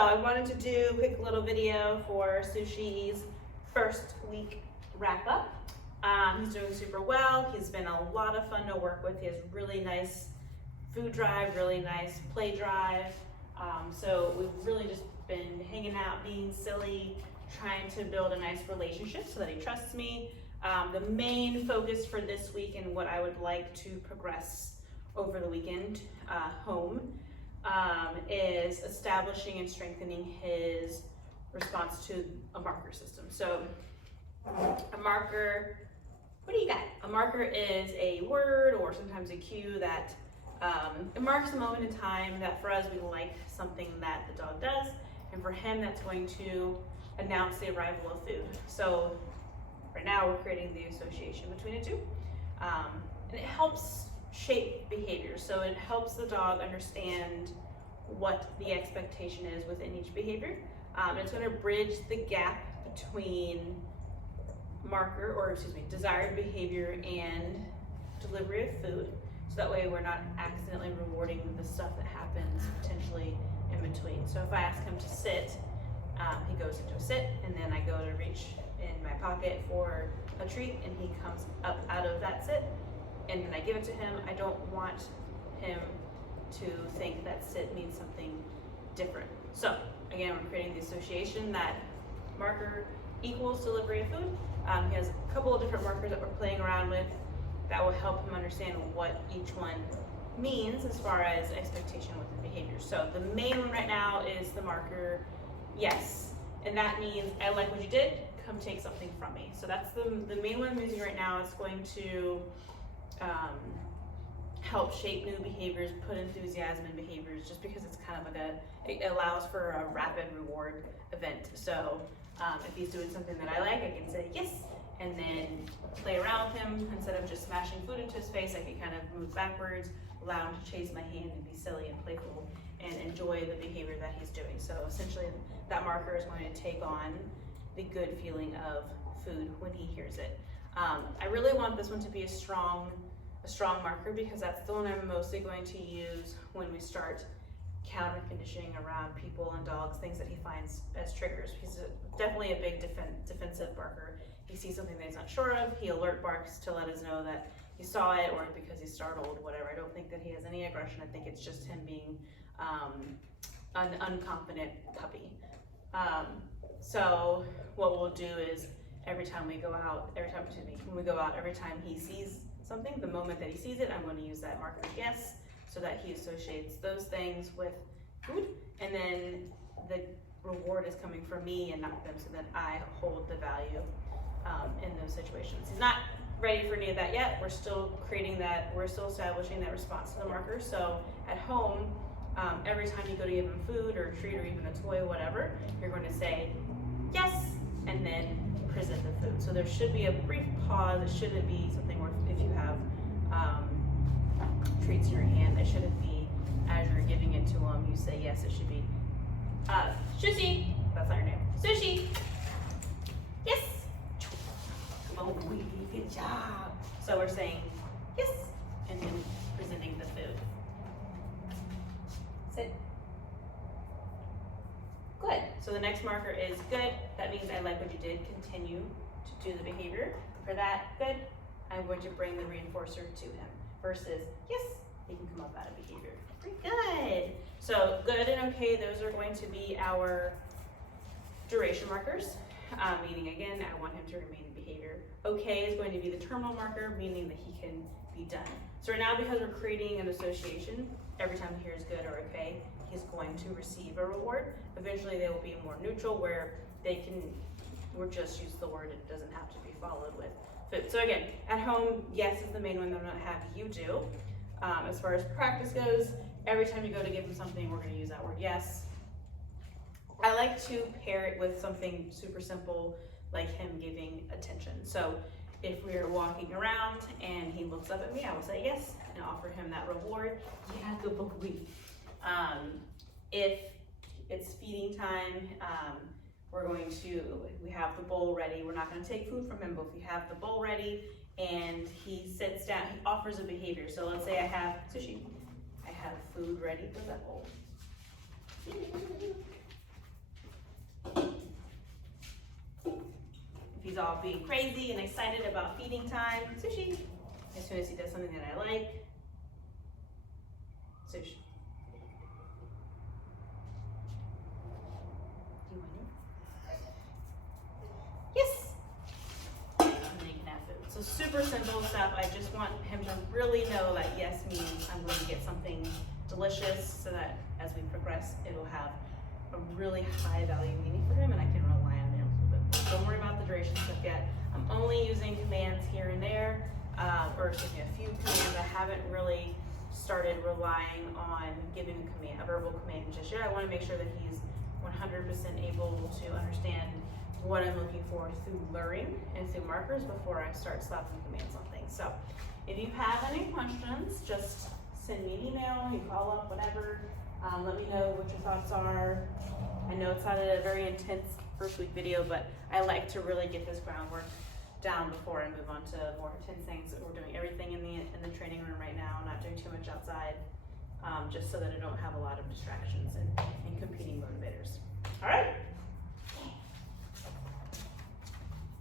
I wanted to do a quick little video for Sushi's first week wrap up. He's doing super well. He's been a lot of fun to work with. He has really nice food drive, really nice play drive. So we've really just been hanging out, being silly, trying to build a nice relationship so that he trusts me. The main focus for this week and what I would like to progress over the weekend home is establishing and strengthening his response to a marker system. So a marker, what do you got? A marker is a word or sometimes a cue that it marks a moment in time that for us we like something that the dog does, and for him that's going to announce the arrival of food. So right now we're creating the association between the two, and it helps shape behavior. So it helps the dog understand what the expectation is within each behavior. It's going to bridge the gap between desired behavior and delivery of food. So that way we're not accidentally rewarding the stuff that happens potentially in between. So if I ask him to sit, he goes into a sit, and then I go to reach in my pocket for a treat, and he comes up out of that sit, and then I give it to him. I don't want him to think that sit means something different. So again, we're creating the association that marker equals delivery of food. He has a couple of different markers that we're playing around with that will help him understand what each one means as far as expectation with the behavior. So the main one right now is the marker yes, and that means I like what you did, come take something from me. So that's the main one I'm using right now. It's going to help shape new behaviors, put enthusiasm in behaviors, just because it's kind of like it allows for a rapid reward event. So if he's doing something that I like, I can say yes, and then play around with him. Instead of just smashing food into his face, I can kind of move backwards, allow him to chase my hand and be silly and playful and enjoy the behavior that he's doing. So essentially that marker is going to take on the good feeling of food when he hears it. I really want this one to be a strong marker, because that's the one I'm mostly going to use when we start counter conditioning around people and dogs, things that he finds as triggers. He's definitely a big defensive barker. He sees something that he's not sure of, he alert barks to let us know that he saw it, or because he's startled, whatever. I don't think that he has any aggression. I think it's just him being an unconfident puppy. So what we'll do is every time he sees something, the moment that he sees it, I'm going to use that marker yes, so that he associates those things with food, and then the reward is coming from me and not them, so that I hold the value in those situations. He's not ready for any of that yet. We're still creating that, we're still establishing that response to the marker. So at home, every time you go to give him food or a treat or even a toy, whatever, you're going to say yes, and then present the food. So there should be a brief pause. It shouldn't be something where if you have treats in your hand, it shouldn't be as you're giving it to them, you say yes. It should be Sushi, that's not your name, Sushi, yes, come on, good job. So we're saying yes, and then presenting the food. Sit. Good. So the next marker is good. That means I like what you did. Continue to do the behavior. For that, good. I'm going to bring the reinforcer to him. Versus yes, he can come up out of behavior. Very good. So good and okay, those are going to be our duration markers. Meaning again, I want him to remain in behavior. Okay is going to be the terminal marker, meaning that he can be done. So right now, because we're creating an association, every time he hears good or okay, he's going to receive a reward. Eventually they will be more neutral, where we'll just use the word, it doesn't have to be followed with food. So again, at home, yes is the main one that I'm gonna have you do. As far as practice goes, every time you go to give him something, we're gonna use that word yes. I like to pair it with something super simple, like him giving attention. So if we're walking around and he looks up at me, I will say yes and offer him that reward. Yeah, good boy. If it's feeding time, we have the bowl ready. We're not going to take food from him, but if we have the bowl ready and he sits down, he offers a behavior. So let's say I have Sushi. I have food ready for that bowl. he's all being crazy and excited about feeding time. Sushi. As soon as he does something that I like. Sushi. You want it? Yes. And then you can have food. So super simple stuff. I just want him to really know that yes means I'm going to get something delicious, so that as we progress, it'll have a really high value meaning for him, and I can rely on him a little bit more. Don't worry about the duration stuff yet. I'm only using commands here and there, or excuse me, a few commands. I haven't really started relying on giving a verbal command just yet. I want to make sure that he's 100% able to understand what I'm looking for through luring and through markers before I start slapping commands on things. So if you have any questions, just send me an email, you call up, whatever. Let me know what your thoughts are. I know it's not a very intense first week video, but I like to really get this groundwork down before I move on to more intense things. We're doing everything in the training room right now, not doing too much outside, just so that I don't have a lot of distractions and